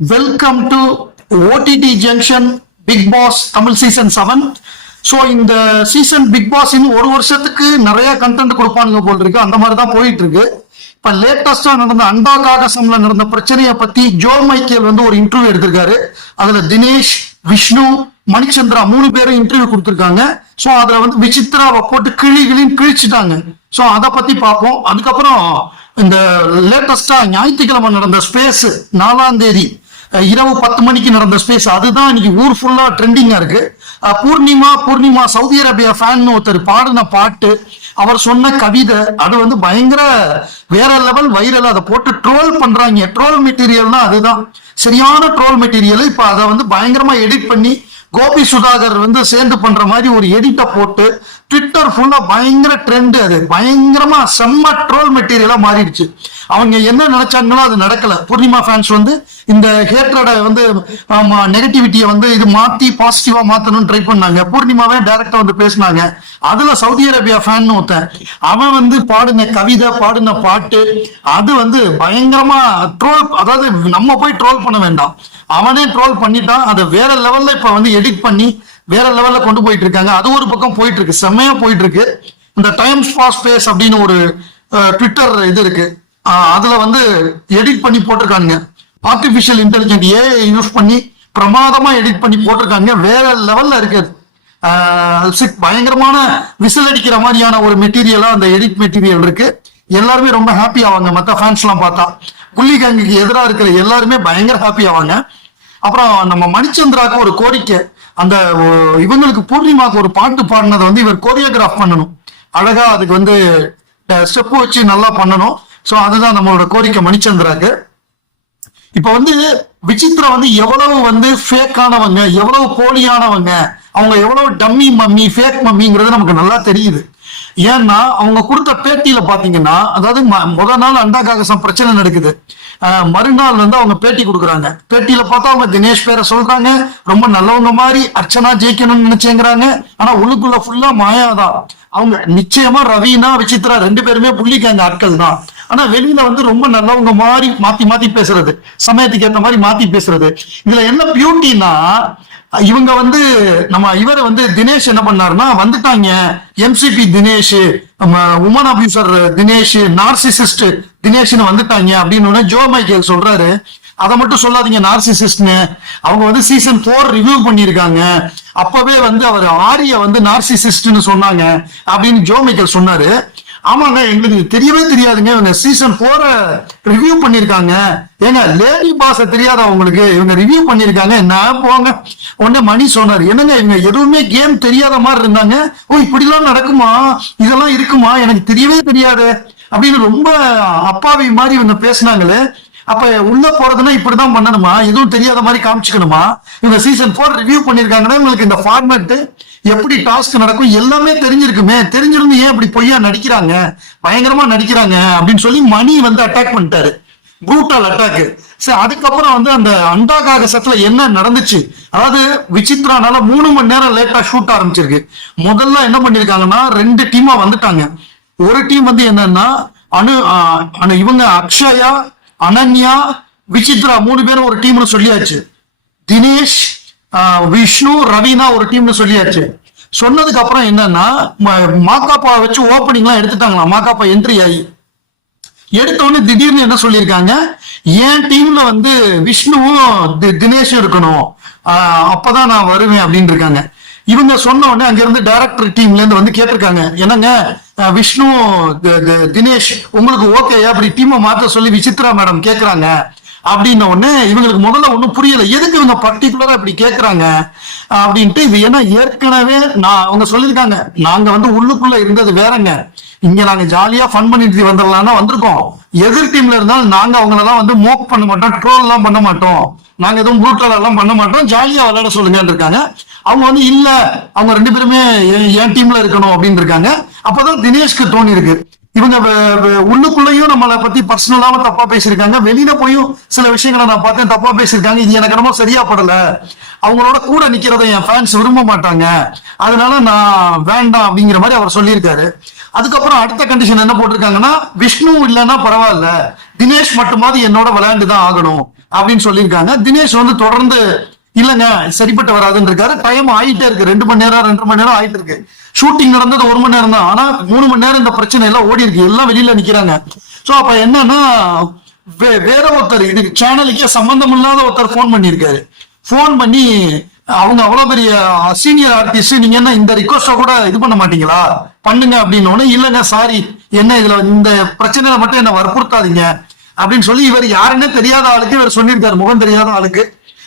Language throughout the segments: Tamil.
Welcome to OTT junction Bigg Boss Tamil season 7. So இந்த சீசன் பிக் பாஸ் இன்னும் ஒரு வருஷத்துக்கு நிறைய கண்டென்ட் கொடுப்பானுங்க போல் இருக்கு. அந்த மாதிரி தான் போயிட்டு இருக்கு. இப்ப லேட்டஸ்டா நடந்த அண்டா காகசம்ல நடந்த பிரச்சனையை பத்தி ஜோ மைக்கேல் வந்து ஒரு இன்டர்வியூ எடுத்திருக்காரு. அதுல தினேஷ், விஷ்ணு, மணிச்சந்திரா 3 பேரும் இன்டர்வியூ கொடுத்திருக்காங்க. ஸோ அதுல வந்து விசித்ராவை போட்டு கிழின்னு கிழிச்சிட்டாங்க. ஸோ அதை பத்தி பார்ப்போம். அதுக்கப்புறம் இந்த லேட்டஸ்டா ஞாயிற்றுக்கிழமை நடந்த ஸ்பேஸ் 4ஆம் தேதி இரவு 10 மணிக்கு நடந்த ஸ்பேஸ், அதுதான் இன்னைக்கு ஊர் ஃபுல்லா ட்ரெண்டிங்கா இருக்கு. பூர்ணிமா சவுதி அரேபியா ஃபேன் ஒருத்தர் பாடின பாட்டு, அவர் சொன்ன கவிதை, அது வந்து பயங்கர வேற லெவல் வைரல். அதை போட்டு ட்ரோல் பண்றாங்க. ட்ரோல் மெட்டீரியல்னா அதுதான் சரியான ட்ரோல் மெட்டீரியல். இப்ப அதை வந்து பயங்கரமா எடிட் பண்ணி கோபி சுதாகர் வந்து சேர்ந்து பண்ற மாதிரி ஒரு எடிட்டை போட்டு ட்விட்டர் ஃபுல்லா பயங்கர ட்ரெண்ட். அது பயங்கரமா செம்ம ட்ரோல் மெட்டீரியலா மாறிடுச்சு. அவங்க என்ன நினைச்சாங்களோ அது நடக்கல. பூர்ணிமா ஃபேன்ஸ் வந்து இந்த ஹேட்ரட வந்து நெகட்டிவிட்டியை வந்து இது மாத்தி பாசிட்டிவா மாத்தணும்னு ட்ரை பண்ணாங்க. பூர்ணிமாவே டைரக்டா வந்து பேசினாங்க. அதுல சவுதி அரேபியா ஃபேன் ஒருத்தன், அவன் வந்து பாடின கவிதை, பாடின பாட்டு, அது வந்து பயங்கரமா ட்ரோல். அதாவது நம்ம போய் ட்ரோல் பண்ண வேண்டாம், அவனே ட்ரோல் பண்ணிட்டான். அதை வேற லெவல்ல இப்ப வந்து எடிட் பண்ணி வேற லெவல்ல கொண்டு போயிட்டு இருக்காங்க. அது ஒரு பக்கம் போயிட்டு இருக்கு, செம்மையா போயிட்டு இருக்கு. இந்த டைம்ஸ் ஃபார் ஸ்பேஸ் அப்படின்னு ஒரு ட்விட்டர் இது இருக்கு. அதுல வந்து எடிட் பண்ணி போட்டிருக்காங்க. ஆர்டிபிஷியல் இன்டெலிஜென்ட் ஏஐ யூஸ் பண்ணி பிரமாதமா எடிட் பண்ணி போட்டிருக்காங்க. வேற லெவல்ல இருக்கு. பயங்கரமான விசில் அடிக்கிற மாதிரியான ஒரு மெட்டீரியலா அந்த எடிட் மெட்டீரியல் இருக்கு. எல்லாருமே ரொம்ப ஹாப்பி ஆவாங்க. மற்ற ஃபேன்ஸ் எல்லாம் பார்த்தா புள்ளி கேங்குக்கு எதிராக இருக்கிற எல்லாருமே பயங்கர ஹாப்பி ஆவாங்க. அப்புறம் நம்ம மணிச்சந்திராக்கு ஒரு கோரிக்கை, அந்த இவங்களுக்கு பூர்ணிமாக்கு ஒரு பாட்டு பாடினதை வந்து இவர் கோரியோகிராஃப் பண்ணணும். அழகா அதுக்கு வந்து ஸ்டெப் வச்சு நல்லா பண்ணணும். ஸோ அதுதான் நம்மளோட கோரிக்கை மணிச்சந்திராக்கு. இப்ப வந்து விசித்ரா வந்து எவ்வளவு வந்து ஃபேக்கானவங்க, எவ்வளவு போலியானவங்க, அவங்க எவ்வளவு டம்மி மம்மி, ஃபேக் மம்மிங்கிறது நமக்கு நல்லா தெரியுது. ஏன்னா அவங்க கொடுத்த பேட்டியில பாத்தீங்கன்னா, அதாவது முதல் நாள் அண்டா காகசம் பிரச்சனை நடக்குது, மறுநாள் வந்து அவங்க பேட்டி கொடுக்குறாங்க. பேட்டியில பார்த்தா அவங்க தினேஷ் பேரை சொல்றாங்க, ரொம்ப நல்லவங்க மாதிரி அர்ச்சனா ஜெயிக்கணும்னு நினைச்சேங்கிறாங்க. ஆனா உள்ளுக்குள்ள ஃபுல்லா மாயாதான். அவங்க நிச்சயமா ரவீனா, விசித்ரா 2 பேருமே புள்ளிக்காங்க ஆட்கள் தான். ஆனா வெளியில வந்து ரொம்ப நல்லவங்க மாதிரி மாத்தி பேசுறது, சமயத்துக்கு ஏற்ற மாதிரி மாத்தி பேசுறது. இதுல என்ன பியூட்டின்னா, இவங்க வந்து நம்ம இவர் வந்து தினேஷ் என்ன பண்ணாருன்னா, வந்துட்டாங்க MCP Dinesh, woman abuser Dinesh, narcissist தினேஷ்னு வந்துட்டாங்க அப்படின்னு ஜோ மைக்கேல் சொல்றாரு. அதை மட்டும் சொல்லாதீங்க நார்சிசிஸ்ட்னு. அவங்க வந்து சீசன் 4 ரிவ்யூ பண்ணியிருக்காங்க. அப்பவே வந்து அவர் ஆரிய வந்து நார்சிசிஸ்ட்னு சொன்னாங்க அப்படின்னு ஜோ மைக்கேல் சொன்னாரு. ஆமாங்க, எங்களுக்கு தெரியவே தெரியாதுங்க, இவங்க சீசன் 4 ரிவ்யூ பண்ணிருக்காங்க. ஏங்க லேடி பாஸ் தெரியாதா உங்களுக்கு? இவங்க ரிவ்யூ பண்ணிருக்காங்க. என்ன போங்க. உடனே மணி சொன்னாரு, என்னங்க இவங்க எதுவுமே கேம் தெரியாத மாதிரி இருந்தாங்க. ஓ இப்படிலாம் நடக்குமா, இதெல்லாம் இருக்குமா, எனக்கு தெரியவே தெரியாது அப்படின்னு ரொம்ப அப்பாவி மாதிரி இவங்க பேசினாங்களே. அப்ப உள்ள போறதுன்னா இப்படிதான் பண்ணணுமா? எதுவும் தெரியாத மாதிரி காமிச்சுக்கணுமா? இவங்க சீசன் 4 ரிவ்யூ பண்ணிருக்காங்கன்னா உங்களுக்கு இந்த ஃபார்மேட், எப்படி டாஸ்க் நடக்கும் எல்லாமே தெரிஞ்சிருக்குமே. தெரிஞ்சிருந்து ஏன் இப்படி பொய்யா நடிக்கிறாங்க, பயங்கரமா நடிக்கிறாங்க அப்படின்னு சொல்லி மணி வந்து அட்டாக் பண்ணிட்டாரு. Brutal attack. சரி, அதுக்கப்புறம் வந்து அந்த அண்டா காகசத்துல என்ன நடந்துச்சு, அதாவது விசித்ரானால 3 மணி நேரம் லேட்டா ஷூட் ஆரம்பிச்சிருக்கு. முதல்ல என்ன பண்ணிருக்காங்கன்னா 2 டீமா வந்துட்டாங்க. ஒரு டீம் வந்து என்னன்னா இவங்க அக்ஷயா, அனன்யா, விசித்ரா 3 பேரும் ஒரு டீம்னு சொல்லியாச்சு. தினேஷ், விஷ்ணு, ரவீனா ஒரு டீம்னு சொல்லியாச்சு. சொன்னதுக்கு அப்புறம் என்னன்னா மாக்காப்பா வச்சு ஓப்பனிங் எல்லாம் எடுத்துட்டாங்களா. மாக்காப்பா என்ட்ரி ஆகி எடுத்தோடனே திடீர்னு என்ன சொல்லியிருக்காங்க, என் டீம்ல வந்து விஷ்ணுவும் தினேஷும் இருக்கணும், அப்பதான் நான் வருவேன் அப்படின்னு இருக்காங்க. இவங்க சொன்ன உடனே அங்க இருந்து டைரக்டர் டீம்ல இருந்து வந்து கேட்டிருக்காங்க, என்னங்க விஷ்ணு தினேஷ் உங்களுக்கு ஓகே அப்படி டீமை மாத்த சொல்லி விசித்ரா மேடம் கேக்குறாங்க அப்படின்ன உடனே இவங்களுக்கு முதல்ல ஒன்றும் புரியல, எதுக்கு இவங்க பர்டிகுலரா இப்படி கேட்கறாங்க அப்படின்ட்டு. இது ஏன்னா ஏற்கனவே அவங்க சொல்லியிருக்காங்க, நாங்க வந்து உள்ளுக்குள்ள இருந்தது வேறங்க, இங்க நாங்க ஜாலியா ஃபன் பண்ணிட்டு வந்துடலாம் வந்திருக்கோம். எதிர் டீம்ல இருந்தாலும் நாங்க அவங்களெல்லாம் வந்து மோக் பண்ண மாட்டோம், ட்ரோல் எல்லாம் பண்ண மாட்டோம், நாங்க எதுவும் ப்ரூட்டல் எல்லாம் பண்ண மாட்டோம், ஜாலியா விளையாட சொல்லுங்கன்னு இருக்காங்க. அவங்க வந்து இல்ல, அவங்க 2 பேருமே என் டீம்ல இருக்கணும் அப்படின்னு இருக்காங்க. அப்பதான் தினேஷ்க்கு தோணி இருக்கு, இவங்க உள்ளுக்குள்ளேயும் நம்மளை பத்தி பர்சனலாவும் தப்பா பேசியிருக்காங்க, வெளியில போயும் சில விஷயங்களை நான் பார்த்தேன் தப்பா பேசியிருக்காங்க, இது எனக்கு ரொம்ப சரியா படல, அவங்களோட கூட நிக்கிறத என் ஃபேன்ஸ் விரும்ப மாட்டாங்க, அதனால நான் வேண்டாம் அப்படிங்கிற மாதிரி அவர் சொல்லியிருக்காரு. அதுக்கப்புறம் அடுத்த கண்டிஷன் என்ன போட்டிருக்காங்கன்னா, விஷ்ணு இல்லைன்னா பரவாயில்ல, தினேஷ் மட்டுமாவது என்னோட விளையாண்டுதான் ஆகணும் அப்படின்னு சொல்லியிருக்காங்க. தினேஷ் வந்து தொடர்ந்து இல்லங்க சரிப்பட்டு வராதுன்னு இருக்காரு. டைம் ஆயிட்டே இருக்கு, 2 மணி நேரம் 2.5 மணி நேரம் ஆயிட்டு இருக்கு. ஷூட்டிங் நடந்தது 1 மணி நேரம் தான், ஆனா 3 மணி நேரம் இந்த பிரச்சனை எல்லாம் ஓடி இருக்கு, எல்லாம் வெளியில நிக்கிறாங்க. சோ அப்ப என்னன்னா வேற ஒருத்தர் இது சேனலுக்கே சம்பந்தம் இல்லாத ஒருத்தர் போன் பண்ணியிருக்காரு. போன் பண்ணி அவங்க அவ்வளவு பெரிய சீனியர் ஆர்டிஸ்ட், நீங்க என்ன இந்த ரிக்வஸ்ட கூட இது பண்ண மாட்டீங்களா, பண்ணுங்க அப்படின்னு. இல்லங்க சாரி, என்ன இதுல இந்த பிரச்சனையில மட்டும் என்ன வற்புறுத்தாதீங்க அப்படின்னு சொல்லி இவர் யாருன்னே தெரியாத ஆளுக்கு இவர் சொல்லியிருக்காரு, முகம் தெரியாத ஆளுக்கு.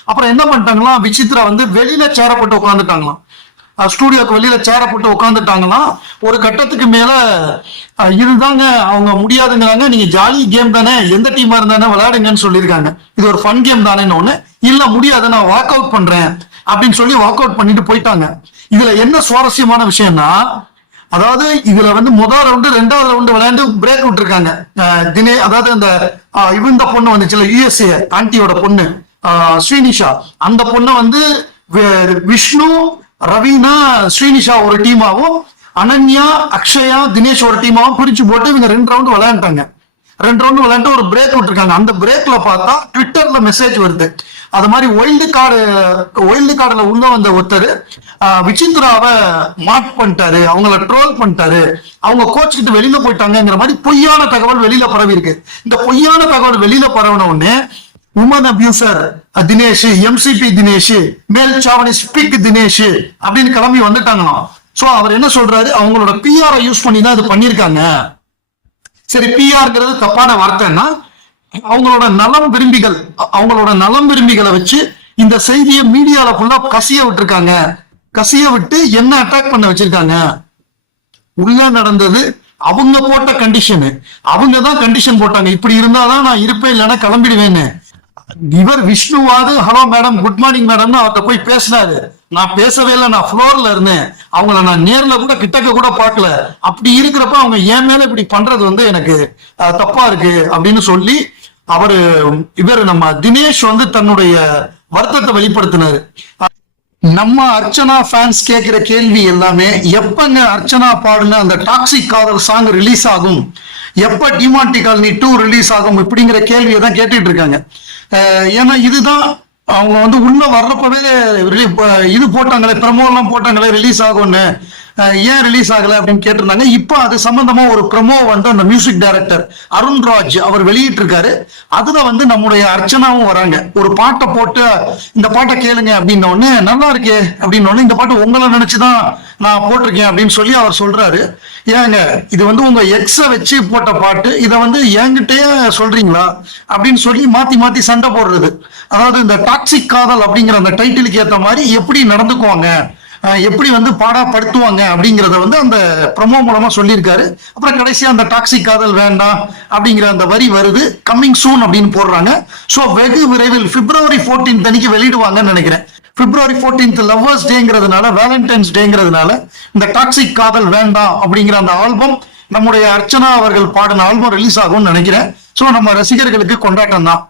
அப்புறம் என்ன பண்ணிட்டாங்களாம், விசித்ரா வந்து வெளியில சேரப்பட்டு உட்காந்துட்டாங்களாம், ஸ்டூடியோக்கு வெளியில சேரப்பட்டு உட்காந்துட்டாங்களாம். ஒரு கட்டத்துக்கு மேல இதுதாங்க அவங்க முடியாதுங்கிறாங்க, நீங்க ஜாலி கேம் தானே, எந்த டீமா இருந்தானே விளையாடுங்கன்னு சொல்லியிருக்காங்க, இது ஒரு ஃபன் கேம் தானேன்னு. ஒண்ணு இல்ல முடியாது, நான் வாக் அவுட் பண்றேன் அப்படின்னு சொல்லி வாக் அவுட் பண்ணிட்டு போயிட்டாங்க. இதுல என்ன சுவாரஸ்யமான விஷயம்னா, அதாவது இதுல வந்து முதல் ரவுண்டு 2வது ரவுண்டு விளையாண்டு பிரேக் விட்டுருக்காங்க. அதாவது அந்த இந்த பொண்ணு வந்துச்சுல, யுஎஸ்ஏ ஆன்டியோட பொண்ணு ஸ்ரீனிஷா, அந்த பொண்ணை வந்து விஷ்ணு, ரவீனா, ஸ்ரீனிஷா ஒரு டீமாவும், அனன்யா, அக்ஷயா, தினேஷ் ஒரு டீமாவும் பிரிச்சு போட்டு இவங்க 2 ரவுண்டு விளையாண்டாங்க. 2 ரவுண்டு விளையாண்டு ஒரு பிரேக் விட்டுருக்காங்க. அந்த பிரேக்ல பார்த்தா ட்விட்டர்ல மெசேஜ் வருது, அது மாதிரி ஒயில்டு கார்டுல உள்ள வந்த ஒருத்தர் விசித்ராவை மார்க் பண்ணிட்டாரு, அவங்கள ட்ரோல் பண்ணிட்டாரு, அவங்க கோச் கிட்ட வெளியில போயிட்டாங்கிற மாதிரி பொய்யான தகவல் வெளியில பரவி இருக்கு. இந்த பொய்யான தகவல் வெளியில பரவின உடனே woman abuser Dinesh, MCP Dinesh, male chauvinist big Dinesh அப்படின்னு கிளம்பி வந்துட்டாங்களாம். சோ அவர் என்ன சொல்றாரு, அவங்களோட பிஆர் யூஸ் பண்ணி தான் இது பண்ணிருக்காங்க. சரி, பிஆர்ங்கிறது தப்பான வார்த்தைன்னா, அவங்களோட நலம் விரும்பிகளை வச்சு இந்த செய்தியை மீடியால ஃபுல்லா கசிய விட்டுருக்காங்க. கசிய விட்டு என்ன அட்டாக் பண்ண வச்சிருக்காங்க. உள்ள நடந்தது அவங்க போட்ட கண்டிஷனு, அவங்க தான் கண்டிஷன் போட்டாங்க, இப்படி இருந்தாதான் நான் இருப்பேன் இல்லைன்னா கிளம்பிடுவேன்னு. இவர் விஷ்ணுவாது ஹலோ மேடம், குட் மார்னிங் மேடம்னு அவர்கிட்ட போய் பேசினாரு. நான் பேசவே இல்லை, நான் ஃப்ளோர்ல இருந்தேன், அவங்கள நான் நேர்ல கூட கிட்டக்க கூட பார்க்கல. அப்படி இருக்கிறப்ப அவங்க என் மேல இப்படி பண்றது வந்து எனக்கு தப்பா இருக்கு அப்படின்னு சொல்லி இவர் நம்ம தினேஷ் வந்து தன்னுடைய வருத்தத்தை வெளிப்படுத்தினாரு. நம்ம அர்ச்சனா ஃபேன்ஸ் கேட்கிற கேள்வி எல்லாமே, எப்பங்க அர்ச்சனா பாடுன அந்த டாக்ஸிக் காதல் சாங் ரிலீஸ் ஆகும், எப்ப டிமாண்டி காலனி 2 ரிலீஸ் ஆகும், இப்படிங்கிற கேள்வியை தான் கேட்டுட்டு இருக்காங்க. ஏன்னா இதுதான் அவங்க வந்து உள்ள வர்றப்பவே இது போட்டாங்களே, ப்ரமோ எல்லாம் போட்டாங்களே ரிலீஸ் ஆகும்னு, ஏன் ரிலீஸ் ஆகல அப்படின்னு கேட்டிருந்தாங்க. இப்போ அது சம்பந்தமா ஒரு ப்ரமோ வந்து அந்த மியூசிக் டைரக்டர் அருண்ராஜ் அவர் வெளியிட்டு இருக்காரு. அதுல வந்து நம்முடைய அர்ச்சனாவும் வராங்க. ஒரு பாட்டை போட்டு இந்த பாட்டை கேளுங்க அப்படின்ன உடனே நல்லா இருக்கே அப்படின்னு ஒண்ணு, இந்த பாட்டு உங்களை நினைச்சுதான் நான் போட்டிருக்கேன் அப்படின்னு சொல்லி அவர் சொல்றாரு. ஏங்க இது வந்து உங்க எக்ஸ வச்சு போட்ட பாட்டு, இதை வந்து என்கிட்டயே சொல்றீங்களா அப்படின்னு சொல்லி மாத்தி மாத்தி சண்டை போடுறது. அதாவது இந்த டாக்ஸிக் காதல் அப்படிங்கிற அந்த டைட்டிலுக்கு ஏற்ற மாதிரி எப்படி நடந்துக்குவாங்க, எப்படி வந்து பாடாப்படுத்துவாங்க அப்படிங்கிறத வந்து அந்த ப்ரமோ மூலமா சொல்லியிருக்காரு. அப்புறம் கடைசியா அந்த டாக்ஸிக் காதல் வேண்டாம் அப்படிங்கிற அந்த வரி வருது, கம்மிங் சூன் அப்படின்னு போடுறாங்க. ஸோ வெகு விரைவில் February 14 அன்னைக்கு வெளியிடுவாங்கன்னு நினைக்கிறேன். February 14 லவ்வர்ஸ் டேங்கிறதுனால, வேலண்டைன்ஸ் டேங்கிறதுனால இந்த டாக்ஸிக் காதல் வேண்டாம் அப்படிங்கிற அந்த ஆல்பம், நம்முடைய அர்ச்சனா அவர்கள் பாடின ஆல்பம் ரிலீஸ் ஆகும்னு நினைக்கிறேன். ஸோ நம்ம ரசிகர்களுக்கு கொண்டாட்டம் தான்.